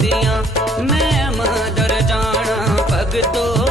दिया मैं मदर जाना पग तो